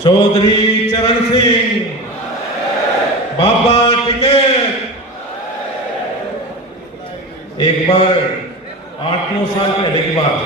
चौधरी चरण सिंह, बाबा टिकैत। एक बार 8-9 साल पहले की बात,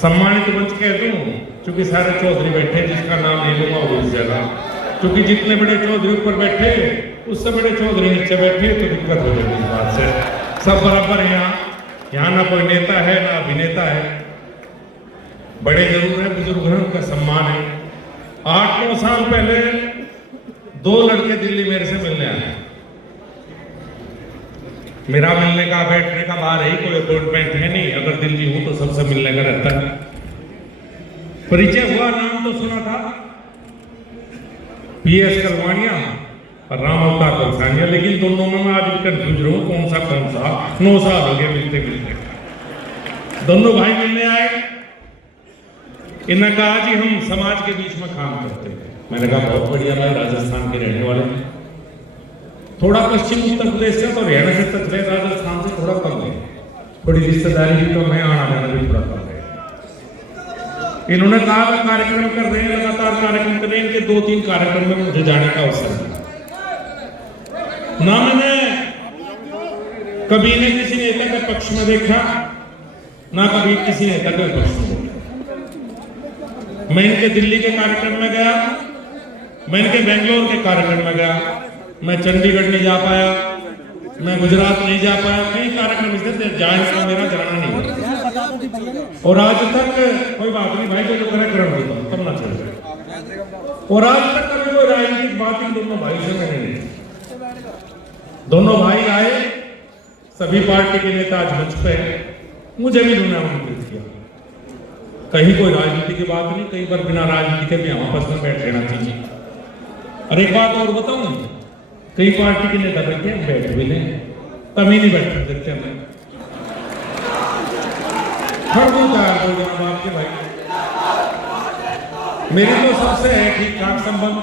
सम्मानित मंच कह दूं क्योंकि सारे चौधरी बैठे, जिसका नाम नहीं लूंगा वो भूल जाएगा, क्योंकि जितने बड़े चौधरी ऊपर बैठे उससे बड़े चौधरी नीचे बैठे तो दिक्कत हो जाएगी। इस बात से सब बराबर है। यहाँ ना कोई नेता है ना अभिनेता है, बड़े जरूर है, बुजुर्ग हैं, उनका सम्मान है। 8-9 साल पहले 2 लड़के दिल्ली मेरे से मिलने आए। मेरा मिलने का बैठने का बाहर ही कोई अपॉइंटमेंट है नहीं, अगर दिल्ली हूं तो सबसे मिलने का रहता है। परिचय हुआ, नाम तो सुना था, PS कलवानिया और राम अवतार कलसानिया, लेकिन दोनों में मैं आज भी कंफ्यूज रहूं कौन सा। 9 साल हो गए मिलते मिलते। दोनों भाई मिलने आए, इन्होंने कहा जी हम समाज के बीच में काम करते हैं। मैंने कहा बहुत बढ़िया भाई, राजस्थान के रहने वाले, थोड़ा पश्चिम उत्तर प्रदेश से तो हरियाणा से तक है, राजस्थान से थोड़ा कम है, थोड़ी रिश्तेदारी भी कम है, आना जाना भी थोड़ा कम है। इन्होंने कहा कार्यक्रम कर रहे हैं, लगातार कार्यक्रम कर रहे हैं, इनके 2-3 कार्यक्रम में मुझे जाने का अवसर मिला। ना मैंने कभी ने किसी नेता के पक्ष में देखा, ना कभी किसी नेता के पक्ष में देखा। मैं इनके दिल्ली के कार्यक्रम में गया, मैं इनके बेंगलोर के कार्यक्रम में गया, मैं चंडीगढ़ नहीं जा पाया, मैं गुजरात नहीं जा पाया, कई कार्यक्रम इससे जाने का मेरा जाना नहीं। और आज तक कोई बात नहीं भाई, जो कार्यक्रम होता तब ना चल। और आज तक कभी कोई राजनीतिक बात इन दोनों भाई से नहीं। दोनों भाई आए, सभी पार्टी के नेता आज मंच पे हैं, मुझे भी उन्होंने आमंत्रित किया। कहीं कोई राजनीति की बात नहीं, कई बार बिना राजनीति के भी आपस में बैठ लेना चाहिए। और एक बात और बताऊं, कई पार्टी के नेता बैठे बैठ भी लें, तभी नहीं बैठ सकते हमें। हर कोई तैयार हो जाना आपके भाई, मेरी तो सबसे है ठीक ठाक संबंध।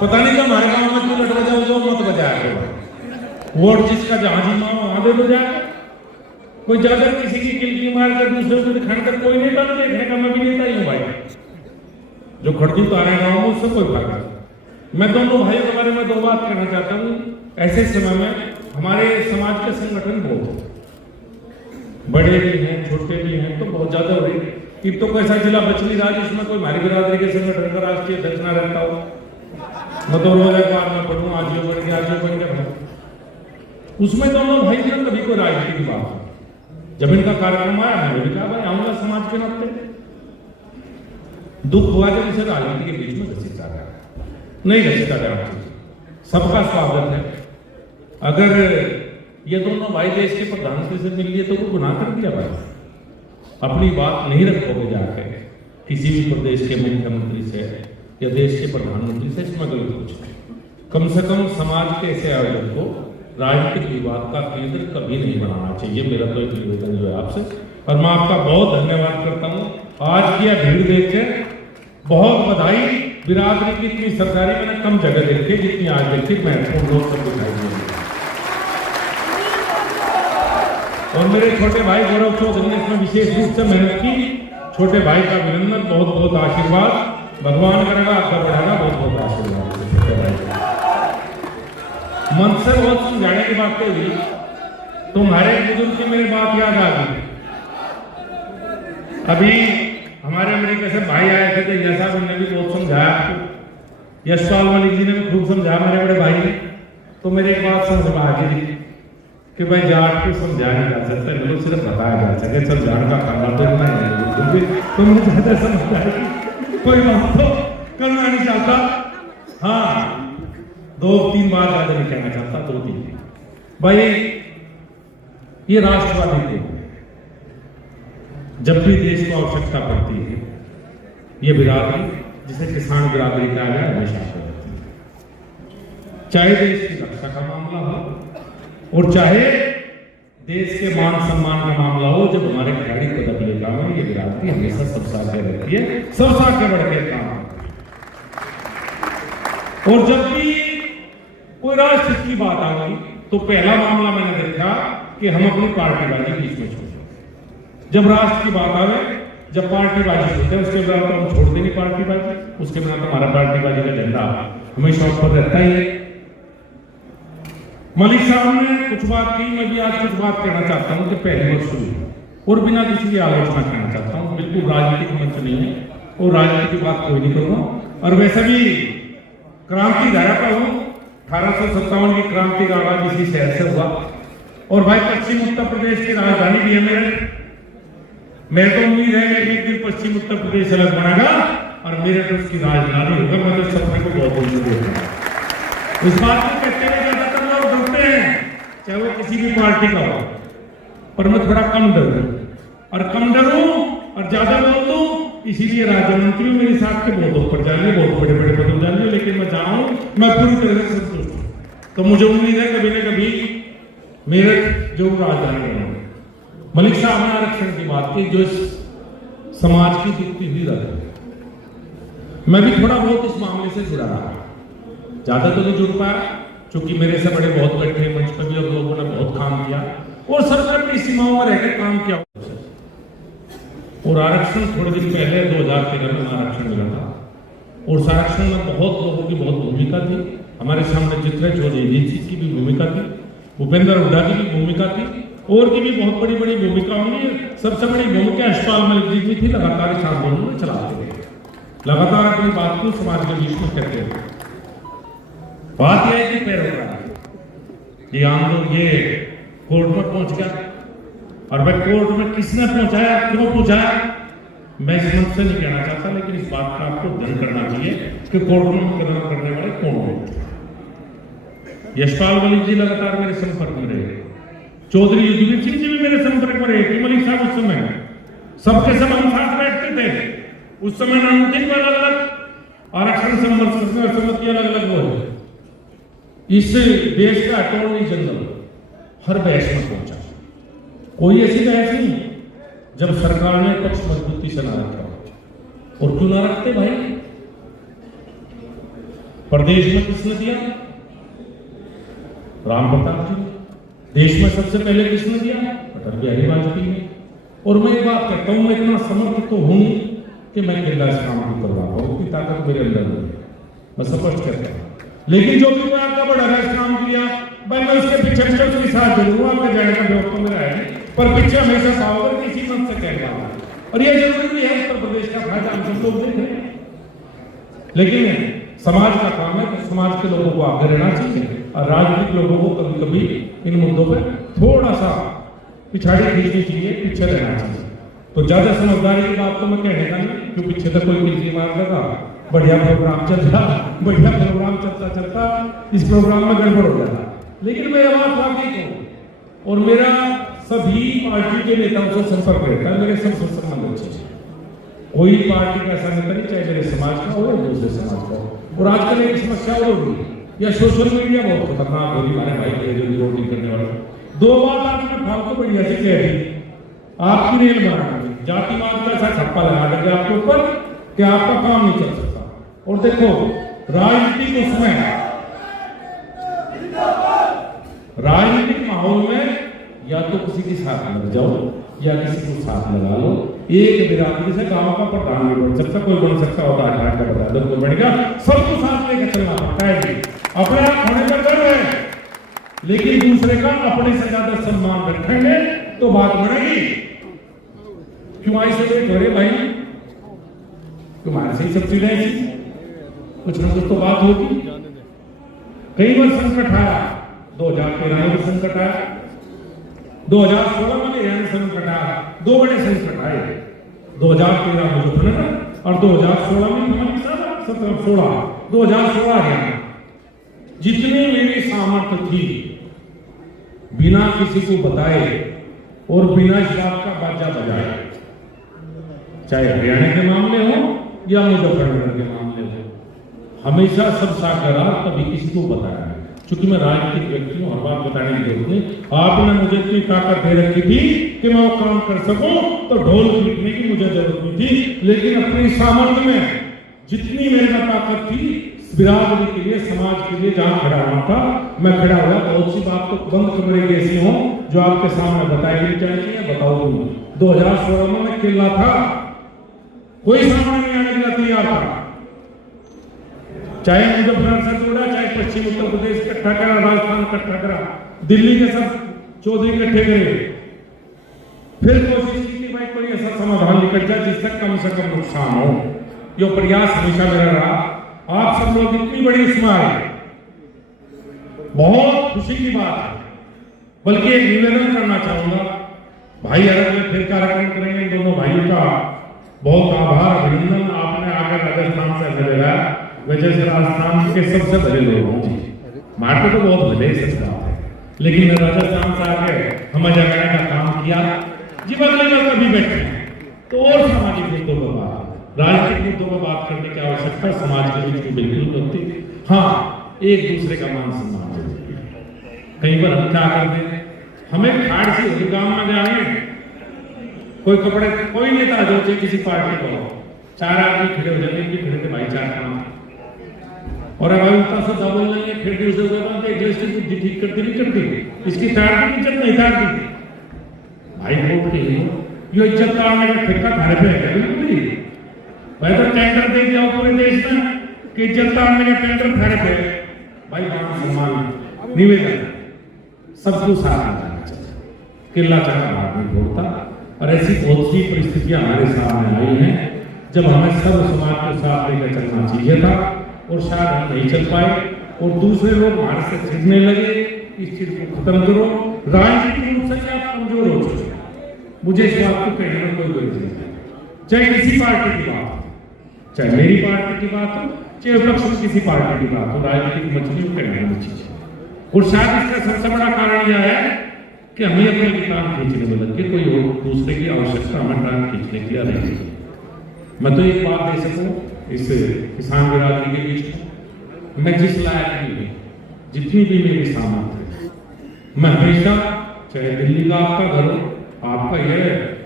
पता नहीं कब हमारे गांव में क्यों लट बजाओ, जो मत बजाया वोट जिसका जहां जी माओ वहां दे दो जाए। कोई जाकर किसी की किलकी मार कर दूसरे को दिखाने कर कोई नहीं कर देखने का, मैं भी नेता ही हूं भाई। जो खड़की उतारे गाँव में उससे कोई फर्क नहीं। मैं दोनों भाइयों के बारे में 2 बात कहना चाहता हूँ। ऐसे समय में हमारे समाज के संगठन बहुत बड़े भी हैं, छोटे भी हैं, तो बहुत ज्यादा हो रही है। एक तो कैसा जिला बच नहीं रहा जिसमें कोई हमारी बिरादरी के संगठन का राष्ट्रीय अध्यक्ष न रहता हो। मैं तो रोज अखबार में पढ़ूँ, आज ये बन गया, उसमें दोनों भाई ने कभी कोई राजनीति की बात। जब इनका कार्यक्रम आया मैंने भी कहा भाई आऊंगा समाज के नाते। दुख हुआ जब इसे राजनीति के बीच में घसीटा गया, नहीं घसीटा जाना चाहिए, सबका स्वागत है। अगर ये दोनों भाई देश के प्रधानमंत्री से मिल लिए तो वो गुनाह कर दिया भाई। अपनी बात नहीं रखोगे जाके किसी भी प्रदेश के मुख्यमंत्री से या देश के प्रधानमंत्री से, इसमें गलत कुछ नहीं। कम से कम समाज के ऐसे आयोजन को राजनीतिक विवाद का केंद्र कभी नहीं बनाना चाहिए। मेरा तो एक निवेदन जो है आपसे, और मैं आपका बहुत धन्यवाद करता हूँ। आज की भीड़ देख के बहुत बधाई। बिरादरी की इतनी सरकारी मैंने कम जगह देखी जितनी आज देखी, महत्वपूर्ण लोग सब दिखाई दिए। और मेरे छोटे भाई गौरव चौधरी ने इसमें विशेष रूप से मेहनत की। छोटे भाई का अभिनंदन, बहुत बहुत आशीर्वाद, भगवान करेगा आपका बढ़ाना, बहुत बहुत आशीर्वाद। छोटे भाई मन से बहुत समझाने की बातें हुई, तुम्हारे बुजुर्ग की मेरी बात याद आ गई। अभी हमारे अमेरिका से भाई आए थे, तो यश साहब ने भी बहुत समझाया आपको, यशपाल मलिक जी ने भी खूब समझाया मेरे बड़े भाई ने। तो मेरे एक बात समझ में आ गई कि भाई जाट को समझाया नहीं जा सकता, लोग सिर्फ बताया जा सके। सब जाट का खाना तो तो मुझे ज्यादा समझ आएगी, कोई बात तो करना नहीं चाहता। हाँ 2-3 बात ज्यादा नहीं कहना चाहता, 2-3 भाई। ये राष्ट्रवादी थे, जब भी देश को आवश्यकता पड़ती है ये बिरादरी, जिसे किसान बिरादरी कहा गया, हमेशा करती है। चाहे देश की रक्षा का मामला हो और चाहे देश के मान सम्मान का मामला हो, जब हमारे खिलाड़ी पदक लेगा में ये बिरादरी हमेशा सबसे आगे रहती है, सबसे आगे बढ़ के काम। और जब भी कोई राष्ट्र की बात आ गई तो पहला मामला मैंने देखा कि हम अपनी पार्टीबाजी बीच में छोड़। जब राष्ट्र की बात आवे जब पार्टीबाजी होती है उसके बाद तो हम छोड़ देंगे पार्टीबाजी, उसके बाद तो हमारा पार्टीबाजी का झंडा हमेशा ऊपर रहता ही है। मलिक साहब ने कुछ बात की, मैं भी आज कुछ बात कहना चाहता हूँ कि पहली बार शुरू और बिना किसी की आलोचना करना चाहता हूँ, बिल्कुल राजनीतिक मंच नहीं है और राजनीति की बात कोई नहीं करूँगा। और वैसे भी क्रांति धारा का हूँ, 1857 की क्रांति का आगाज इसी शहर से हुआ और भाई पश्चिम उत्तर प्रदेश की राजधानी भी है मेरे। मैं तो उम्मीद है कि एक दिन पश्चिम उत्तर प्रदेश अलग बनेगा और मेरे तो उसकी राजधानी होगा। मैं तो सपने को बहुत दूर से देख रहा हूं। इस बात को कहते हुए ज्यादातर लोग डरते हैं, चाहे वो किसी भी पार्टी का हो, पर मैं थोड़ा कम डरूं और कम डरूं और ज्यादा बोल दूं, इसीलिए राज्य मंत्री मेरे साथ के बहुत ऊपर जाएंगे, बहुत बड़े बड़े पद जाएंगे, लेकिन मैं जाऊं मैं पूरी तरह से संतुष्ट हूं। तो मुझे उम्मीद है कभी न कभी मेरठ जो राजधानी है। मलिक साहब ने आरक्षण की बात की, जो इस समाज की दिखती हुई रहती, मैं भी थोड़ा बहुत इस मामले से जुड़ा रहा, ज्यादा तो नहीं जुड़ पाया क्योंकि मेरे से बड़े बहुत बैठे मंच पर भी और लोगों ने बहुत काम किया और सरकार की सीमाओं में रहकर काम किया। और आरक्षण थोड़े दिन पहले 2013 में आरक्षण मिला था और उस आरक्षण में बहुत लोगों की बहुत भूमिका थी। हमारे सामने चित्रा चौधरी जी की भी भूमिका थी, भूपेंद्र हुड्डा की भी भूमिका थी और की भी बहुत बड़ी बड़ी भूमिका होंगी। सबसे बड़ी भूमिका यशपाल मलिक जी की थी, लगातार इस आंदोलन में चलाते थे, लगातार अपनी बात को समाज के बीच में कहते थे। बात यह है कि पैरोकार ये आंदोलन ये कोर्ट में पहुंच गया और वह कोर्ट में किसने पहुंचाया, क्यों पहुंचाया, मैं इस मंच से नहीं कहना चाहता, लेकिन इस बात का आपको ध्यान करना चाहिए कि कोर्ट में मुकदमा करने वाले कौन हैं। यशपाल मलिक जी लगातार मेरे संपर्क में रहे, चौधरी युद्धवीर सिंह जी भी मेरे संपर्क में रहे कि मलिक साहब उस समय सबके सब हम साथ बैठते थे। उस समय नामुमकिन अलग अलग आरक्षण सम्मति अलग अलग हो। इस देश का अटॉर्नी जनरल हर बहस में पहुंचा, कोई ऐसी बहस नहीं जब सरकार ने पक्ष मजबूती से ना रखा। और क्यों ना रखते भाई, प्रदेश में किसने दिया, राम प्रताप जी। देश में सबसे पहले किसने दिया, अटल बिहारी वाजपेयी ने। और मैं एक बात कहता हूं, मैं इतना समर्थ तो हूं कि मैं किला इस काम को करवा पाऊं, उतनी ताकत मेरे अंदर नहीं है, मैं स्पष्ट कहता हूं। लेकिन जो भी आपका बड़ा है काम किया भाई, मैं उसके पीछे उसके साथ जरूर आपके जाने का व्यवस्था तो मेरा है, पर पीछे हमेशा पावर किसी मत से कह रहा हूं। और ये जरूरी भी है, उत्तर प्रदेश का फायदा हम सब लोग देख रहे हैं, लेकिन समाज का काम है कि समाज के लोगों को आगे रहना चाहिए और राजनीतिक लोगों को कभी कभी इन मुद्दों पर थोड़ा सा पिछाड़ी खींचनी चाहिए, पीछे रहना चाहिए। तो ज्यादा समझदारी की बात तो मैं कहने का नहीं, क्योंकि पीछे तक कोई किसी मार लगा, बढ़िया प्रोग्राम चल रहा, बढ़िया प्रोग्राम चलता चलता इस प्रोग्राम में गड़बड़ हो जाता। लेकिन मैं ये बात वाकई कहूं और मेरा सभी पार्टी के नेताओं से संपर्क रहता है, मेरे सबसे संबंध अच्छे हैं। कोई पार्टी का ऐसा नेता नहीं, चाहे मेरे समाज का हो या दूसरे समाज का हो। और आजकल एक समस्या और हो रही है, या सोशल मीडिया बहुत खतरनाक हो रही है। हमारे भाई के जो रिपोर्टिंग करने वाले दो बात आपने फालतू बढ़िया से कह दी, आपकी रेल बना दी, जातिवाद का ऐसा ठप्पा लगा देंगे आपके ऊपर कि आपका काम नहीं चल सकता। और देखो राजनीतिक उसमें राजनीतिक माहौल में या तो किसी के साथ लग जाओ या किसी को साथ लगा लो। एक बिरादरी से गांव का प्रधान नहीं बन सकता, कोई बन सकता होता है का प्रधान तो बनेगा, सबको साथ लेकर चलना पड़ता है। अपने आप होने का गर्व है, लेकिन दूसरे का अपने से ज्यादा सम्मान रखेंगे तो बात बढ़ेगी। क्यों ऐसे वेट हो रहे भाई, तुम्हारे से ही सब चीजें ऐसी, कुछ ना कुछ तो बात होगी। कई बार संकट आया, 2013 में संकट आया, 2016 में यह संकट आया, दो बड़े संकट आए, 2013 में जो था और 2016 में हमारी 2016 हरियाणा। जितनी मेरी सामर्थ्य थी बिना किसी को बताए और बिना शराब का बाजा बजाए, चाहे हरियाणा के मामले हो या मुजफ्फरनगर के मामले हो, हमेशा सब साथ करा, कभी किसी को बताया। क्योंकि मैं राजनीतिक व्यक्ति हूं, हर बात बताने की जरूरत नहीं। आपने मुझे इतनी ताकत दे रखी थी कि मैं वो काम कर सकूं, तो ढोल पीटने की मुझे जरूरत नहीं थी। लेकिन अपनी सामर्थ्य में जितनी मेरे में ताकत थी, बिरादरी के लिए, समाज के लिए जहां खड़ा हुआ था मैं खड़ा हुआ। बहुत सी बात तो बंद कमरे की ऐसी हो जो आपके सामने बताई नहीं चाहिए, बताऊंगी। 2016 में मैं किला था कोई सामने नहीं आने के लिए तैयार था, चाहे मुजफ्फरनगर से जोड़ा, चाहे पश्चिम उत्तर प्रदेश इकट्ठा करा, राजस्थान इकट्ठा करा, दिल्ली के सब चौधरी इकट्ठे करे, फिर कोशिश की कि भाई कोई ऐसा समाधान निकल जाए जिससे कम से कम नुकसान हो। ये प्रयास हमेशा मेरा रहा। आप सब लोग इतनी बड़ी इसमें आए, बहुत खुशी की बात है। बल्कि एक निवेदन करना चाहूंगा, भाई अरब में फिर कार्यक्रम करेंगे, इन दोनों भाइयों का बहुत आभार, अभिनंदन। आपने आकर राजस्थान से मिलेगा, वजह से राजस्थान के सबसे बड़े लोग हैं जी, मार्केट तो बहुत बड़े सकता है, लेकिन राजस्थान से आके हम जगह का काम किया जीवन में कभी बैठे तो और सामाजिक मुद्दों पर बात, राजनीतिक मुद्दों पर बात करने की आवश्यकता समाज के बीच में बिल्कुल होती। हाँ, एक दूसरे का मान सम्मान जरूरी है। कई बार हम क्या करते हैं, हमें खाड़ से गांव में जाएंगे, कोई कपड़े कोई नेता जो चाहिए किसी पार्टी को, चार आदमी खड़े हो जाएंगे कि खड़े थे भाई चार काम, और अगर उल्टा सीधा बोल लेंगे फिर दूसरे को बोलते हैं जैसे बुद्धि ठीक करती नहीं करती, इसकी तार की इज्जत नहीं तारती। भाई वोट के ये इज्जत तारने का ठेका घर पे है बिल्कुल ही। भाई तो टेंडर दे दिया पूरे देश में कि इज्जत तारने का टेंडर घर पे। भाई मान सम्मान निवेदन सबको साथ आना चाहिए, किला चढ़ा भाग नहीं छोड़ता। और ऐसी बहुत सी परिस्थितियां हमारे सामने आई हैं जब हमें सब समाज के साथ लेकर चलना चाहिए था और शायद हम नहीं चल पाए, और दूसरे लोग हमारे से छिड़ने लगे। इस चीज को खत्म करो, राजनीतिक रूप से आप कमजोर हो चुके। मुझे इस बात को कहने में कोई नहीं, चाहे किसी पार्टी की बात हो, चाहे मेरी पार्टी की बात हो, चाहे विपक्ष की किसी पार्टी की बात हो, राजनीतिक मछली कहने में चीज है। और शायद इसका सबसे बड़ा कारण यह है कि हमें अपने टांग खींचने में लगे, कोई और दूसरे की आवश्यकता हमें टांग खींचने की नहीं। मैं तो एक बात दे सकूं इस किसान बिरादरी के बीच में, मैं जिस लायक नहीं, जितनी भी मेरी सामर्थ्य, मैं हमेशा, चाहे दिल्ली का आपका घर हो, आपका ये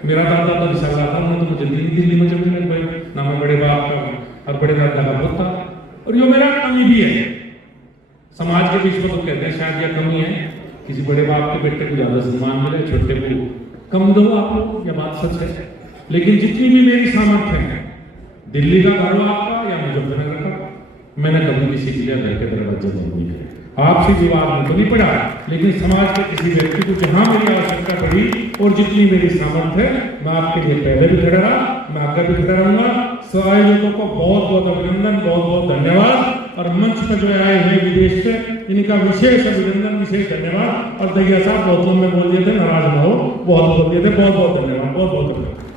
मेरा दादा तो विशाल था, तो मुझे दिल्ली में जमीन भाई ना, मैं बड़े बाप का और बड़े दादा का पुत्र था, और ये मेरा कमी भी है। समाज के बीच में तो कहते हैं शायद यह कमी है, किसी बड़े बाप के बेटे को ज्यादा सम्मान मिले, छोटे को कम दो आप लोग, यह बात सच है। लेकिन जितनी भी मेरी सामर्थ्य है, दिल्ली का घर हो आपका या मुजफ्फरनगर का, मैंने कभी किसी के लिए घर के दरवाजे बंद नहीं किया। आपसे विवाद में तो नहीं पड़ा, लेकिन समाज के किसी व्यक्ति को जहां मेरी आवश्यकता पड़ी और जितनी मेरी सामर्थ्य है, मैं आपके लिए पहले भी खड़ा रहा, मैं आगे भी खड़ा रहूंगा। आयोजकों को बहुत बहुत अभिनंदन, बहुत बहुत धन्यवाद। और मंच पर जो आए हैं विदेश से, इनका विशेष अभिनंदन, विशेष धन्यवाद। और दहिया साहब बहुत में बोल दिए थे, नाराज ना हो, बहुत बोल दिए थे, बहुत बहुत धन्यवाद, बहुत बहुत धन्यवाद।